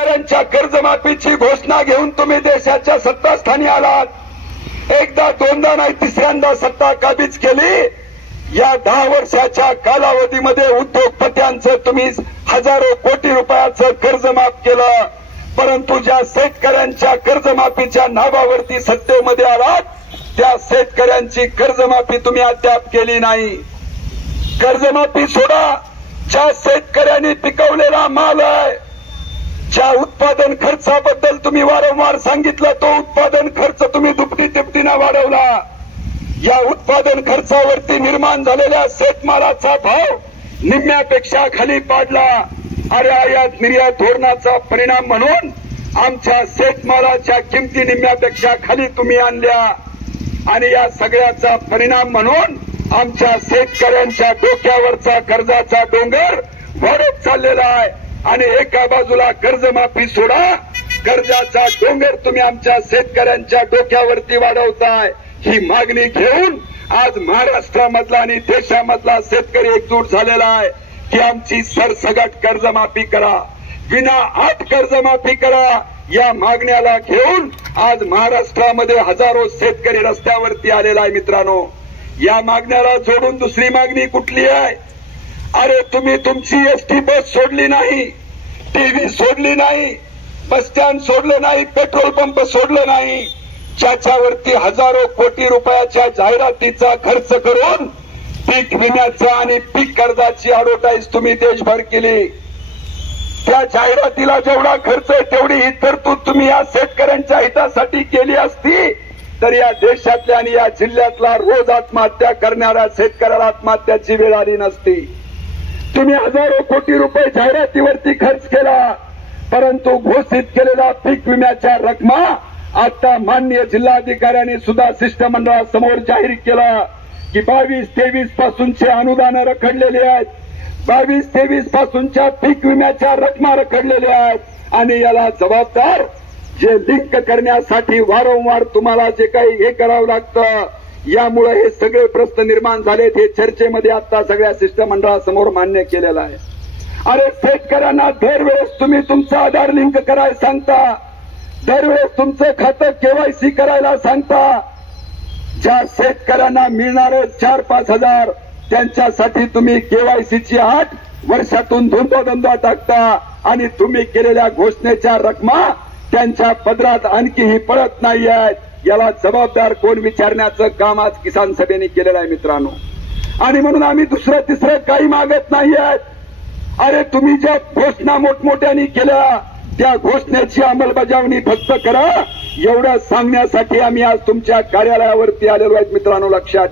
शेतकऱ्यांच्या कर्जमाफीची घोषणा घेऊन तुम्ही देशाच्या सत्तास्थानी आलात. एकदा दोनदा नाही तिसऱ्यांदा सत्ता काबीज केली. या 10 वर्षाच्या कालावधीमध्ये उद्योगपत्यांचं तुम्ही हजारो कोटी रुपयाचं कर्ज माफ केलं. परंतु ज्या शेतकऱ्यांच्या कर्जमाफीच्या नावावरती सत्तेमध्ये आलात त्या शेतकऱ्यांची कर्जमाफी तुम्ही अद्याप केली नाही. कर्जमाफी सोडा, ज्या शेतकऱ्यांनी पिकवलेला माल आहे, ज्या उत्पादन खर्चाबद्दल तुम्ही वारंवार सांगितलं तो उत्पादन खर्च तुम्ही दुपटी तिपटीने वाढवला. या उत्पादन खर्चावरती निर्माण झालेल्या शेतमालाचा भाव निम्म्यापेक्षा खाली पाडला. अरे आयात निर्यात धोरणाचा परिणाम म्हणून आमच्या शेतमालाच्या किमती निम्म्यापेक्षा खाली तुम्ही आणल्या आणि या सगळ्याचा परिणाम म्हणून आमच्या शेतकऱ्यांच्या डोक्यावरचा कर्जाचा डोंगर वाढत चाललेला आहे. आणि एका बाजूला कर्जमाफी सोडा, कर्जाचा डोंगर तुम्ही आमच्या शेतकऱ्यांच्या डोक्यावरती वाढवताय. ही मागणी घेऊन आज महाराष्ट्रामधला आणि देशामधला शेतकरी एकजूट झालेला आहे की आमची सरसगट कर्जमाफी करा, विना अट कर्जमाफी करा. या मागण्याला घेऊन आज महाराष्ट्रामध्ये हजारो शेतकरी रस्त्यावरती आलेला आहे. मित्रांनो, या मागण्याला जोडून दुसरी मागणी कुठली आहे? अरे तुम्ही तुमची एसटी बस सोडली नाही, टीव्ही सोडली नाही, बस स्टँड सोडलं नाही, पेट्रोल पंप सोडलं नाही. ज्याच्यावरती हजारो कोटी रुपयाच्या जाहिरातीचा खर्च करून पीक विम्याचा आणि पीक कर्जाची ॲडव्हर्टाईज तुम्ही देशभर केली. त्या जाहिरातीला जेवढा खर्च आहे तेवढी ही तरतूद तुम्ही या शेतकऱ्यांच्या हितासाठी केली असती तर या देशातल्या आणि या जिल्ह्यातला रोज आत्महत्या करणाऱ्या शेतकऱ्याला आत्महत्याची वेळ आली नसती. तुम्ही हजारो कोटी रुपये जाहिरातीवरती खर्च केला, परंतु घोषित केलेल्या पीक विम्याच्या रकमा आता माननीय जिल्हाधिकाऱ्यांनी सुद्धा शिष्टमंडळासमोर जाहीर केला की 22-23 पासूनचे अनुदान रखडलेले आहेत, 22-23 पासूनच्या पीक विम्याच्या रकमा रखडलेल्या आहेत आणि याला जबाबदार जे लिंक करण्यासाठी वारंवार तुम्हाला जे काही हे करावं लागतं, यामुळे हे सगळे प्रश्न निर्माण झालेत. हे चर्चेमध्ये आता सगळ्या शिष्टमंडळासमोर मान्य केलेलं आहे. अरे शेतकऱ्यांना दरवेळेस तुम्ही तुमचा आधार लिंक करायला सांगता, दरवेळेस तुमचं खातं केवायसी करायला सांगता. ज्या शेतकऱ्यांना मिळणारे 4-5 हजार त्यांच्यासाठी तुम्ही केवायसीची अट वर्षातून दोनदा टाकता आणि तुम्ही केलेल्या घोषणेच्या रकमा त्यांच्या पदरात आणखीही पडत नाही आहेत. याला जबाबदार कोण विचारण्याचं काम आज किसान सभेने केलेलं आहे. मित्रांनो, आणि म्हणून आम्ही दुसरं तिसरं काही मागत नाही आहेत. अरे तुम्ही ज्या घोषणा मोठमोठ्याने केल्या त्या घोषणेची अंमलबजावणी फक्त करा, एवढं सांगण्यासाठी आम्ही आज तुमच्या कार्यालयावरती आलेलो आहेत. मित्रांनो, लक्षात